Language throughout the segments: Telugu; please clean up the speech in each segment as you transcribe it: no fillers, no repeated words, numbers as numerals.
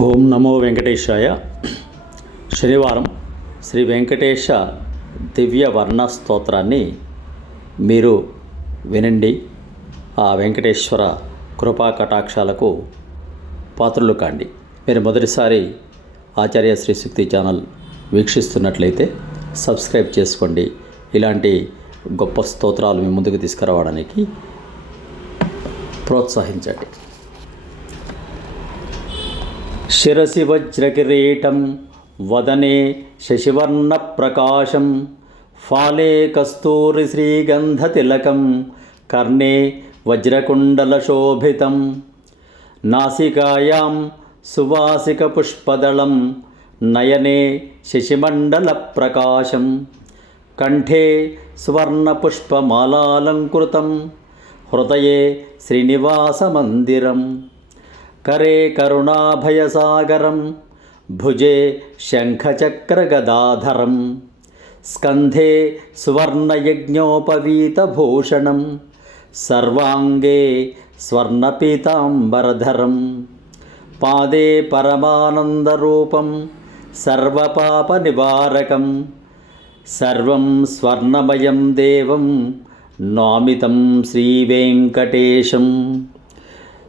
ఓం నమో వెంకటేశాయ. శనివారం శ్రీ వెంకటేశ దివ్య వర్ణ స్తోత్రాన్ని మీరు వినండి. ఆ వెంకటేశ్వర కృపా కటాక్షాలకు పాత్రలు కాండి. మీరు మొదటిసారి ఆచార్య శ్రీ శక్తి ఛానల్ వీక్షిస్తున్నట్లయితే సబ్స్క్రైబ్ చేసుకోండి. ఇలాంటి గొప్ప స్తోత్రాలు మీ ముందుకు తీసుకురావడానికి ప్రోత్సహించండి. శిరసి వజ్రకిరీటం వదనే శశివర్ణ ప్రకాశం ఫాలే కస్తూరి శ్రీగంధతిలకం కర్ణే వజ్రకుండలశోభితం నాసికాయాం సువాసికపుష్పదళం నయనే శశిమండల ప్రకాశం కంఠే సువర్ణపుష్పమాలాలంకృతం హృదయే శ్రీనివాసమందిరం కరే కరుణాభయసాగరం భుజే శంఖచక్రగదాధరం స్కంధే సువర్ణయజ్ఞోపవీతభూషణం సర్వాంగే స్వర్ణపీతాంబరధరం పాదే పరమానందరూపం సర్వపాపనివారకం సర్వం స్వర్ణమయం దేవం నమామితం శ్రీవేంకటేశం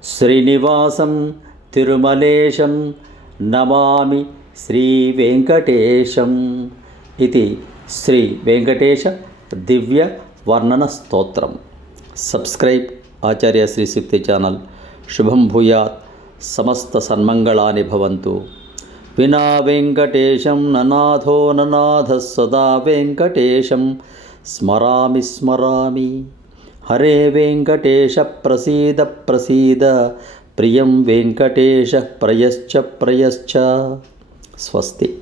శ్రీనివాసం తిరుమలేశం నమామి శ్రీవేంకటేశం. ఇది శ్రీ వెంకటేశ దివ్య వర్ణన స్తోత్రం. సబ్స్క్రైబ్ ఆచార్య శ్రీ శక్తి ఛానల్. శుభం భూయాత్. సమస్త సన్మంగళాని భవంతు. వినా వెంకటేశం ననాథో ననాథ సదా వెంకటేశం స్మరామి స్మరామి. హరే వెంకటేశ ప్రసీద ప్రసీద ప్రియం వెంకటేశ ప్రయశ్చ ప్రయశ్చ. స్వస్తి.